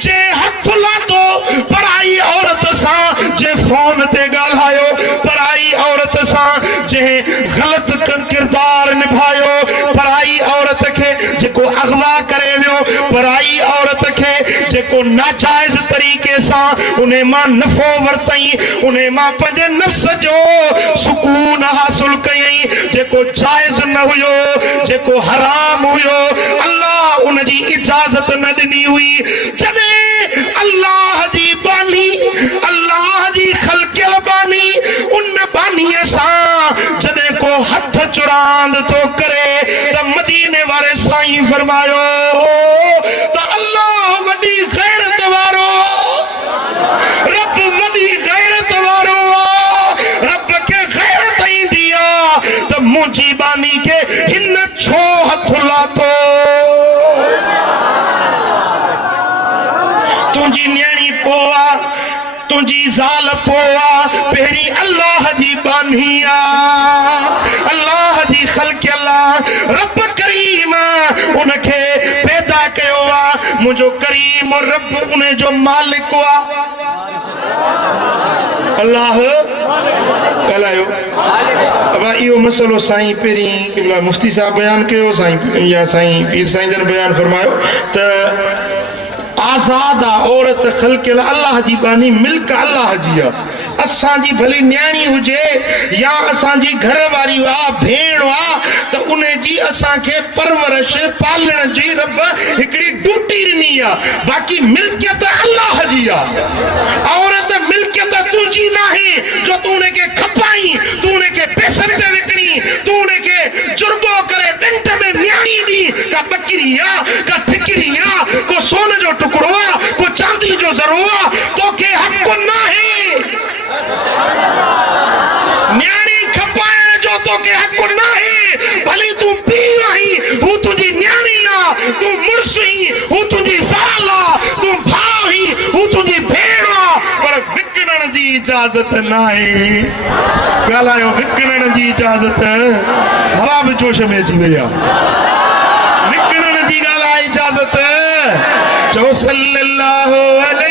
जे हथ लातो पराई औरत सा, जे फोन ते गाल्हायो पराई औरत सा, जे गलत किरदार निभायो पराई औरत के, जेको अगवा करे वियो पराई औरत के, जेको नाजायज तरीके सा उन्हें मां नफो वरतई, उन्हें मां पंहिंजे नफ्स जो सुकून हासिल कयई, जेको जायज न हुयो, जेको हराम हुयो, अल्लाह उन जी इजाजत न ॾिनी हुई। जॾहिं अल्लाह जी बानी, अल्लाह जी खलकियल बानी, उन बानीअ सां जॾहिं को हथ चुरांद तो करे त मदीने वारे साईं फरमायो त अल्लाह वॾी गैरत वारो, रब वॾी गैरत वारो, रब के गैरत ईंदी आहे त मुंहिंजी बानी के हिन छो हथ लाथो। तुंहिंजी न्याणी पोआ, तुंहिंजी ज़ाल पोआ, पहिरीं अल्लाह जी बानी आहे, अल्लाह जी खलकियल आहे, रब करीम उनखे पैदा कयो आहे, मुंहिंजो करीम रब उन जो मालिक आहे। अल्लाह ॻाल्हायो। अब इहो मसलो साईं पहिरीं मुफ्ती साहब बयान कयो, साईं या साईं पीर साईं जन बयान फरमायो त आज़ाद आ औरत खलकियल अल्लाह जी बानी, मिल्क अल्लाह जी आहे। असांजी भली न्याणी हुजे या असांजी घरवारी आ, भेण आ, त उन जी असांखे परवरिश पालण जी रब हिकिड़ी ड्यूटी ॾिनी आहे, बाक़ी मिल्कियत अल्लाह जी आहे। औरत मिल्कियत तुंहिंजी नाहे जो तूं उनखे खपाई, तूं उनखे पैसनि ते विकिणी, तूं उनखे जुर्गो करे ॾंड में न्याणी ॾी, का बकरी आहे, का ठिकरी आहे, को सोन जो टुकड़ो आहे, को चांदी जो ज़रो आहे, तोखे हक़ नाहे। न्याणी खपाइण जो तोखे हक़ नाहे, भली तूं पीउ आहीं, हू तुंहिंजी न्याणी आहे, तूं मुड़ुस आहीं, हू तुंहिंजी ज़ाल आहे, तूं भाउ आहीं, हू तुंहिंजी भेण आहे, पर विकिणण जी इजाज़त नाहे। ॻाल्हायो, विकिणण जी इजाज़त हवा बि जोश में अची वई आहे। विकिणण जी ॻाल्हि आहे इजाज़त, चओ सल्लल्लाहु अलैहि